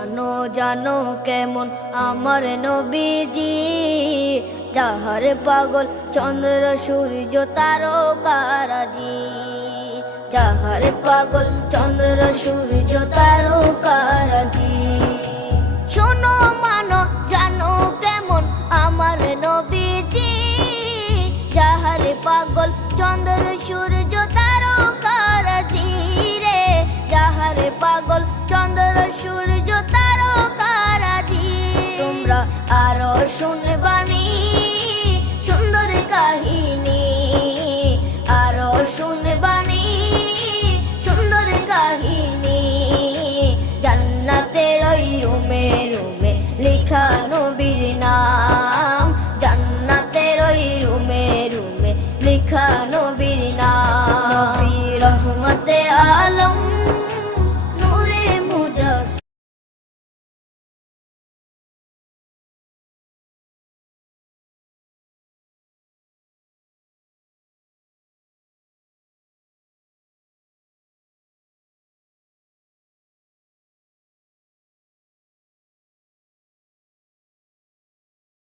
জানো জানো কেমন আমার নবীজি, যাহার পাগল চন্দ্র সূর্য তারকারাজি, যাহার পাগল চন্দ্র সূর্য তারকারাজি। শোনো মানো জানো কেমন আমার নবীজি, যাহার পাগল চন্দ্র সূর্য তারকারাজি রে, যাহার পাগল চন্দ্র সূর্য তারকারাজি। তোমরা আরো শুনে